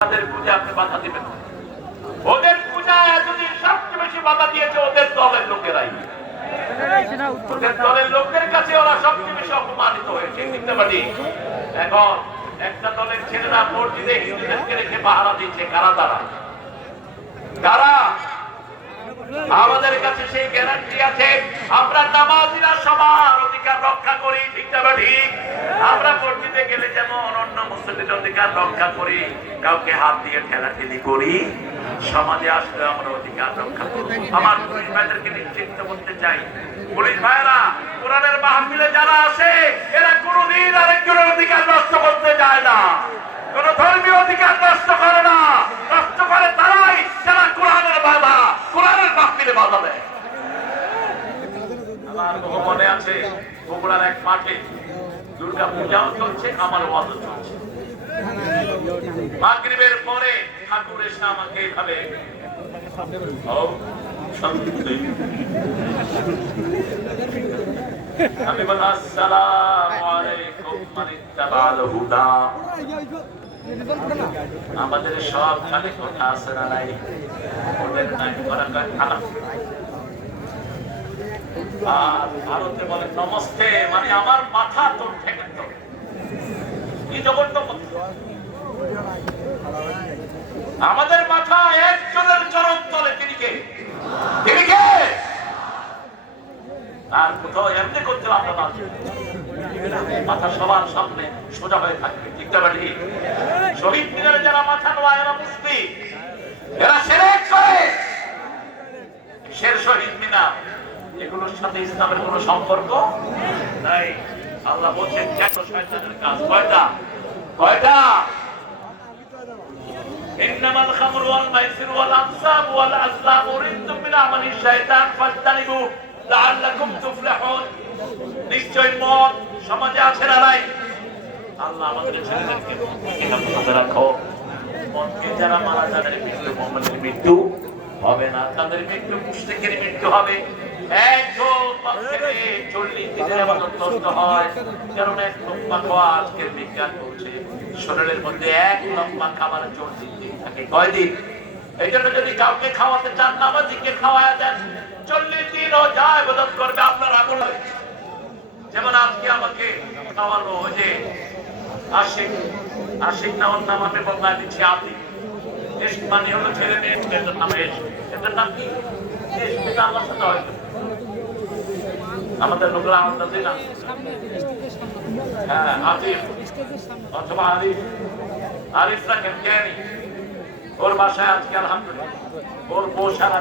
তাদের পূজা আপনি বাধা দিবেন। ওদের পূজায় যদি সবচেয়ে বেশি বাধা দিয়েছে ওদের দলের লোকেরাই। ওদের দলের লোকের কাছে ওরা সবচেয়ে বেশি অপমানিত হয়েছে। এখন একটা দলের ছেলেরা মসজিদে হিন্দুদেরকে রেখে পাহারা দিচ্ছে। কারা তারা? কারা? আমাদের কাছে সেই গ্যারান্টি আছে। আমরা নামাজিরা সবার অধিকার রক্ষা করি, ঠিক না ঠিক? আমরা মসজিদে গেলে যেমন অন্য মুসলিমদের অধিকার রক্ষা করি, কাউকে হাত দিয়ে ঠেলাঠেলি করি, সমাজে আসলে আমরা অধিকার রক্ষা করি। আমার পুলিশ ভাইদেরকে নিশ্চিত করতে চাই, পুলিশ ভাইরা কোরআনের মাহফিলে যারা আসে এরা কোনোদিন আরেকজনের অধিকার নষ্ট করতে যায় না, কোন ধর্মীয় অধিকার নষ্ট করে না। নষ্ট করে তারাই যারা কোরআনের বাধা, কোরআনের মাহফিলে বাধা দেয়। আমার বহু মনে আছে বগুড়ার এক মাঠে দুর্গা পূজাও চলছে, আমার ওয়াজও চলছে। মাগরিবের পরে ঠাকুর এসে আমাকে এইভাবে আমি বললাম আসসালামু আলাইকুম মান ইত্তাবাল হুদা। আমাদের সব খালি কথা আছে না নাই? ওদের নাই ওরা কয় খারাপ। আর ভারতে বলে নমস্তে, মানে আমার মাথা তোর ঠেকে তো কি জগৎ। আমাদের মাথা একজনের চরম তলে। তিনি কে? তিনি কে? আর কোথাও এমনি করতে আমরা না, মাথা সবার সামনে সোজা হয়ে থাকবে, ঠিক না ঠিক? শহীদ মিনারে যারা মাথা নোয়া এরা মুসলিম, এরা শিরক করে। শহীদ মিনার এগুলোর সাথে ইসলামের কোনো সম্পর্ক নাই। আল্লাহ বলছেন যত শয়তানের কাজ। কয়টা? কয়টা? ইন্নামাল খামরু ওয়াল মাইসিরু ওয়াল আনসাবু ওয়াল আজলামু রিজকুম মিন আমালিশ শাইতান ফাজতানিবু লাআল্লাকুম তুফলিহুন। নিশ্চয় মদ সমাজে আছে না নাই? আল্লাহ আমাদের ছেলেদেরকে হেফাজতে রাখো। মদকে যারা মারা তাদের মৃত্যু মুমিনের মৃত্যু হবে না, তাদের মৃত্যু মুশরিকের মৃত্যু হবে। একজন বাচ্চাকে 40 দিনের ইবাদত করতে হয়, কারণ এক লোকমা খাওয়া আজকের বিজ্ঞান বলছে শরীরের মধ্যে এক লোকমা খাবার 40 দিন থাকে। কয় দিন? এই জন্য যদি কাউকে খাওয়াতে চান নামাজিকে খাওয়ায়া দেন, 40 দিনও যা ইবাদত করবে আপনার আমল হবে। যেমন আজকে আমাকে খাওয়ানো ওই যে আশিক, আশিক নামের নাম আমি বদলা দিচ্ছি আতিক। এসক মানে হলো ছেলে মেয়ে, এটার নাম এসক। এটার নাম কি? এসক আল্লাহর সাথে হয়। আমাদের লোকরা আলাদা দিই না। হ্যাঁ, আতিক অথবা আরিফ। আরিফ রাখেন জ্ঞানী। ওর বাসায় আজকে আলহামদুলিল্লাহ ওর বউ সারা